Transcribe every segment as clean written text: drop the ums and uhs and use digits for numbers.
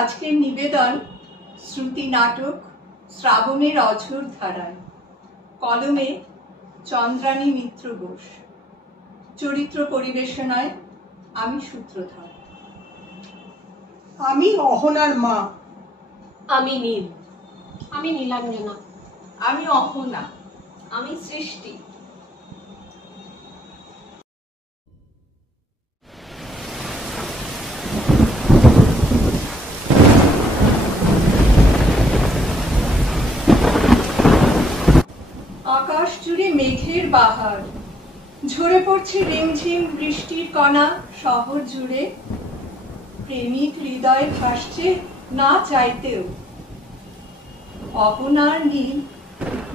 আজকের নিবেদন শ্রুতি নাটক শ্রাবণের অঝোর ধারায়। কলমে চন্দ্রানী মিত্র ঘোষ। চরিত্র পরিবেশনায় আমি সূত্রধর। আমি অহনার মা। আমি নীল। আমি নীলাঞ্জনা। আমি অহনা। আমি সৃষ্টি। আকাশ জুড়ে মেঘের বাহার, ঝরে পড়ছে রিমঝিম বৃষ্টির কণা শহর জুড়ে। প্রেমিক হৃদয় ভাসছে না চাইতেও। অহনার নীল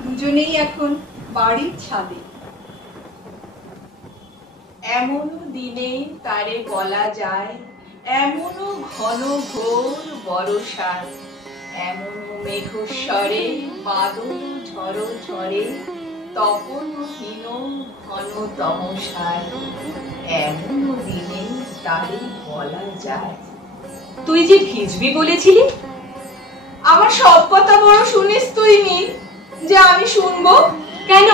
দুজনেই এখন বাড়ির ছাদে। এমনও দিনে তারে বলা যায়, এমনও ঘন ঘোর বর্ষার, এমনও মেঘস্বরে বাদল ঝড় ঝরে, তপনহীন ঘন তমসার, এমনও দিনে তারে বলা যায়। তুই যে ভিজবি বলেছিলি, আমার সব কথা বড় শুনিস তুই নি, যে আমি শুনবো? কেন?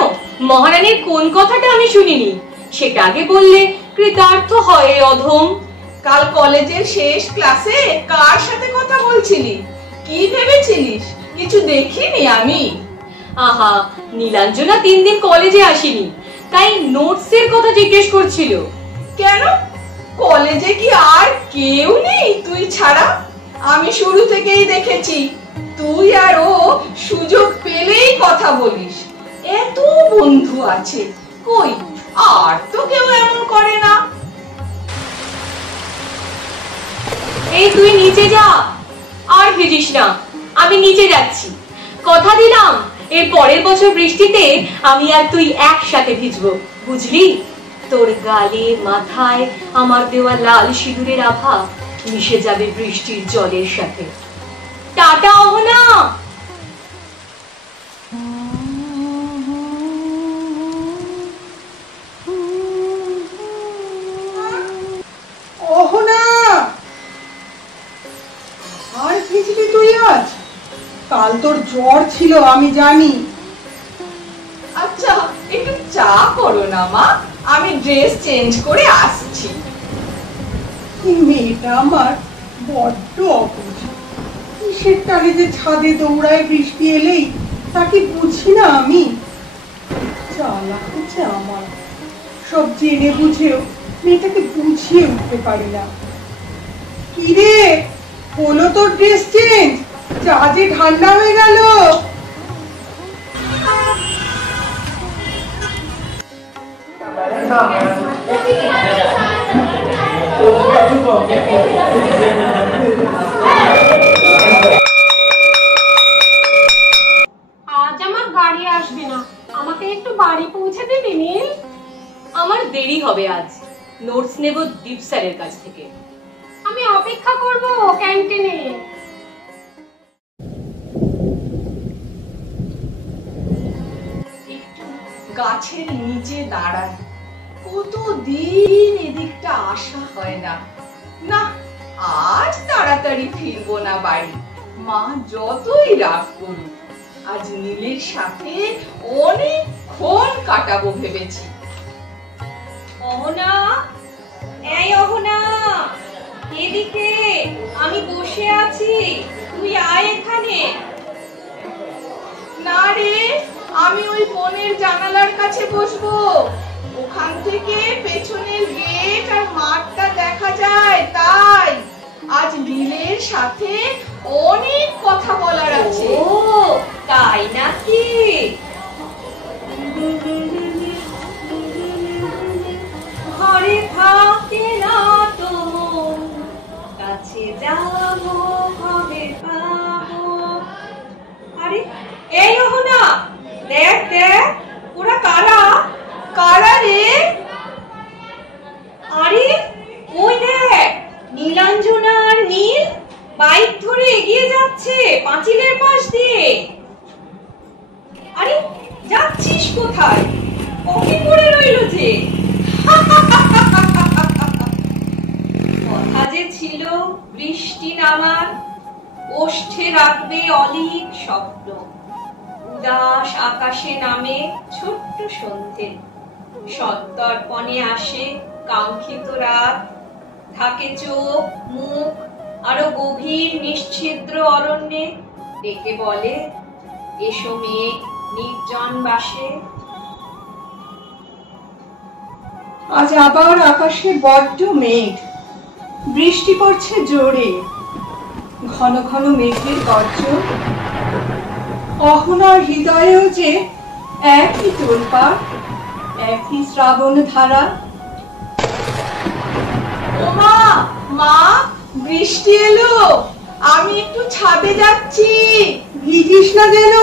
মহারানীর কোন কথাটা আমি শুনিনি সেটা আগে বললে কৃতার্থ হয় অধম। কাল কলেজের শেষ ক্লাসে কার সাথে কথা বলছিলি? কি ভেবেছিলিস কিছু দেখিনি আমি? আহা, নীলাঞ্জনা 3 দিন কলেজে আসেনি, তাই নোটসের কথা জিজ্ঞেস করছিল। কেন, কলেজে কি আর কেউ নেই তুই ছাড়া? আমি শুরু থেকেই দেখেছি তুই আর ও সুযোগ পেলেই কথা বলিস। এত বন্ধু আছে, কই আর তো কেউ এমন করে না। এই তুই নিচে যা, আর ভিজিস না। আমি নিচে যাচ্ছি, কথা দিলাম এর পরের বছর বৃষ্টিতে আমি আর তুই একসাথে ভিজবো, বুঝলি? তোর গালে মাথায় আমার দেওয়া লাল সিঁদুরের আভা মিশে যাবে বৃষ্টির জলের সাথে। টাটা অহনা। অহনা, আর ভিজলি তুই আজ? কাল তোর জ্বর ছিল আমি জানি। আচ্ছা একটু চা করো না মা, আমি ড্রেস চেঞ্জ করে আসছি। এই মেয়েটা আমার বড্ড অবুঝ। কিসের টানে যে ছাদে দৌড়ায় বৃষ্টি এলেই তাকে বুঝি না আমি। জ্বালা হচ্ছে আমার, সব জেনে বুঝেও মেয়েটাকে বুঝিয়ে উঠতে পারি না। কি রে, হলো তোর ড্রেস চেঞ্জ? চা যে ঠান্ডা হয়ে গেল। আজ আমার গাড়ি আসবে না, আমাকে একটু বাড়ি পৌঁছে দিবি নীল? আমার দেরি হবে আজ, নোটস নেব দীপ স্যারের কাছ থেকে। আমি অপেক্ষা করব ক্যান্টিনে। একটু গাছের নিচে দাঁড়ায়, কতদিন এদিকটা আসা হয় না। না, আজ তাড়াতাড়ি ফিরবো না বাড়ি, মা যতই রাগ করুক। আজ নীলের সাথে অনেকক্ষণ কাটাবো ভেবেছি। অহনা, এই অহনা, এদিকে আমি বসে আছি, তুই আয় এখানে। না রে, আমি ওই বনের জানালার কাছে বসবো, ওখান থেকে পেছনের গেট আর মাঠটা দেখা যায়। তাই আজ নীলের সাথে অনেক কথা বলার আছে। ও তাই নাকি? ঘরে থাকে না তো মন, কাছে যাবো কবে পাবো। আরে এই অহনা, দেখ দেখ ওরা কারা? কারা রে? আরে ওই দেখ, নীলাঞ্জনা আর নীল বাইক ধরে এগিয়ে যাচ্ছে পাঁচিলের পাশ দিয়ে। আরে যাচ্ছিস কোথায়? কফি করে রইল যে। কথা যে ছিল বৃষ্টি নামার, ওষ্ঠে রাখবে অলীক স্বপ্ন। উদাস আকাশে নামে ছোট্ট সন্ধে, সন্তর্পণে আসে কাঙ্ক্ষিত রাত। থাকে চোখ মুখ আরো গভীর নিশ্ছিদ্র অরণ্যে, ডেকে বলে এসো মেঘ নির্জন বাসে। আজ আবার আকাশে বড্ড মেঘ, বৃষ্টি পড়ছে জোরে, ঘন ঘন মেঘের গর্জন। অহনার হৃদয়েও যে একই তোলপাড়, একই শ্রাবণ ধারা। ওমা, মা, বৃষ্টি এলো, আমি একটু ছাদে যাচ্ছি। ভিজিস না যেন,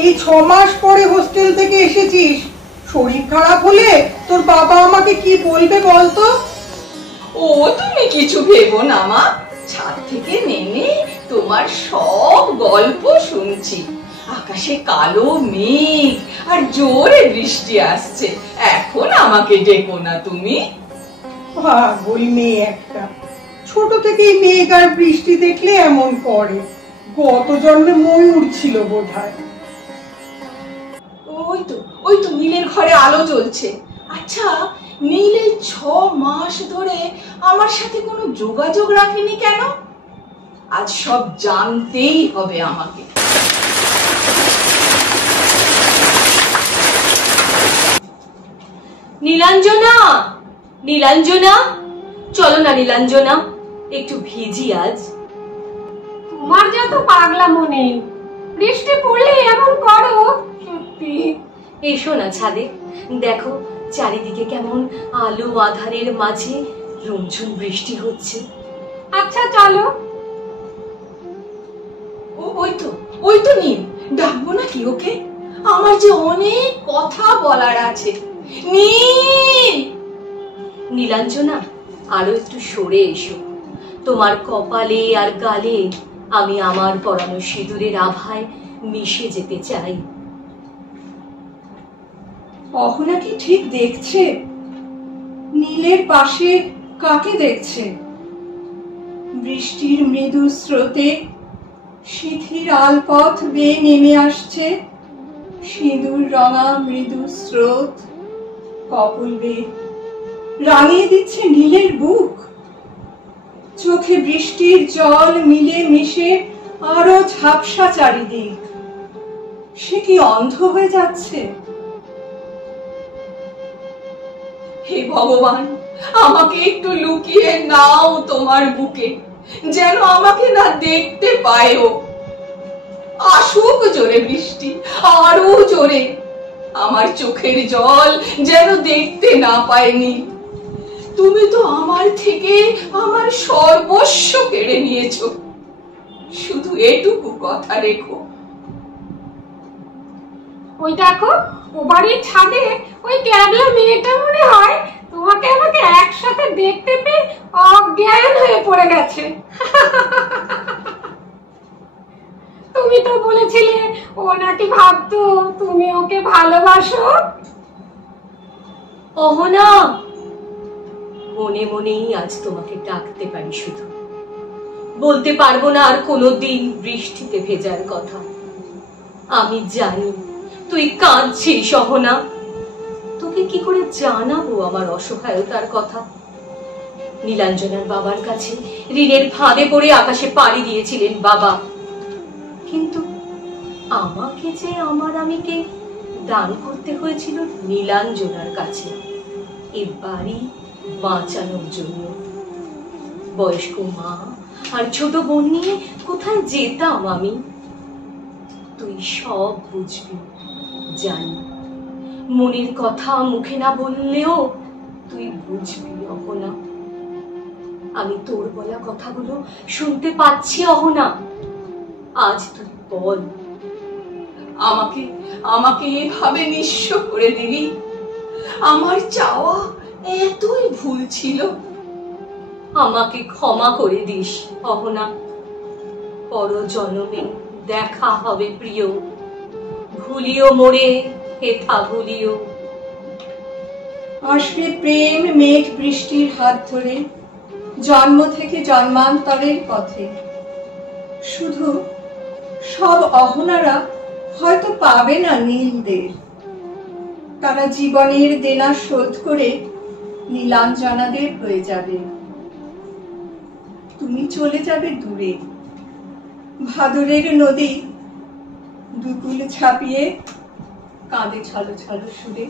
এই 6 মাস পরে হোস্টেল থেকে এসেছিস। শরীর খারাপ হলে তোর বাবা আমাকে কি বলবে বলতো? ও তুমি কিছু ভেবো না মা, ছাদ থেকে নেমে তোমার সব গল্প শুনছি। আকাশে কালো মেঘ আর জোরে বৃষ্টি আসছে, এখন আমাকে ডেকো না তুমি। পাগল মেয়ে একটা, ছোট থেকেই মেঘ আর বৃষ্টি দেখলে এমন করে। গত জন্মে ময়ূর ছিল বোধহয়। ওই তো নীলের ঘরে আলো জ্বলছে। আচ্ছা, নীল এই 6 মাস ধরে আমার সাথে কোনো যোগাযোগ রাখেনি কেন? আজ সব জানতেই হবে আমাকে। নীলাঞ্জনা, নীলাঞ্জনা, চলো না নীলাঞ্জনা, একটু ভিজি আজ। তোমার যত পাগলামো নেই, বৃষ্টি পড়লে এমন করো, সত্যি। এসো না ছাদে, দেখো চারিদিকে কেমন আলো আধারের মাঝে রুমঝুম বৃষ্টি হচ্ছে। আচ্ছা চলো। ওই তো নীল, ডাকবো নাকি ওকে? আমার যে অনেক কথা বলার আছে। নীল! নীলাঞ্জনা, আরো একটু সরে এসো। তোমার কপালে আর গালে আমি আমার পরানো সিঁদুরের আভায় মিশে যেতে চাই। অহনা কি ঠিক দেখছে? নীলের পাশে কাকে দেখছে? বৃষ্টির মৃদু স্রোতে শিথির আলপথ বেয়ে নেমে আসছে সিঁদুর রঙা মৃদু স্রোত, কপল বেয়ে রাঙিয়ে দিচ্ছে নীলের বুক। চোখে বৃষ্টির জল মিলে মিশে আরো ঝাপসা চারিদিক। সে কি অন্ধ হয়ে যাচ্ছে? হে ভগবান, আমাকে একটু লুকিয়ে নাও তোমার বুকে, যেন আমাকে না দেখতে পায় ও। আসুক জোরে বৃষ্টি, আরো জোরে, আমার চোখের জল যেন দেখতে না পায়নি। তুমি তো আমার থেকে আমার সর্বস্ব কেড়ে নিয়েছো, শুধু এটুকু কথা রেখো। ওই দেখো, ও বাড়ির ছাদে ওই ক্যাবলা মেয়েটা মনে হয় তোমাকে আমাকে একসাথে দেখতে পেয়ে অজ্ঞান হয়ে পড়ে গেছে। তুমি তো বলেছিলে ও নাকি ভাবতো তুমি ওকে ভালোবাসো। অহনা, মনে মনেই আজ তোমাকে ডাকতে পারি, শুধু বলতে পারবো না আর কোনোদিন বৃষ্টিতে ভেজার কথা। আমি জানি তুই কাঁদছিস অহনা, তোকে কি করে জানাবো আমার অসহায়তার কথা। নীলাঞ্জনার বাবার কাছে ঋণের ফাঁদে পড়ে আকাশে পাড়ি দিয়েছিলেন বাবা, কিন্তু আমাকে যে আমার আমিকে দান করতে হয়েছিল নীলাঞ্জনার কাছে এ বাড়ি বাঁচানোর জন্য। বয়স্ক মা আর ছোট বোন নিয়ে কোথায় যেতাম আমি? তুই সব বুঝবি জানি, মনের কথা মুখে না বললেও তুই বুঝবি অহনা। আমি তোর বলা কথাগুলো শুনতে পাচ্ছি অহনা, আজ তুই বল। আমাকে এভাবে নিঃস্ব করে দিলি? আমার চাওয়া এতই ভুল ছিল। আমাকে ক্ষমা করে দিস অহনা, পর জন্মে দেখা হবে প্রিয়, ভুলিও মোরে হেথা ভুলিও। আসবে প্রেম মেঘ বৃষ্টির হাত ধরে জন্ম থেকে জন্মান্তরের পথে, শুধু সব অহনারা হয়তো পাবে না নীলদের। তারা জীবনের দেনা শোধ করে নীলাঞ্জনাদের হয়ে যাবে। তুমি চলে যাবে দূরে, ভাদরের নদী দুকুল ছাপিয়ে কাঁদে ছলো ছলো সুরে।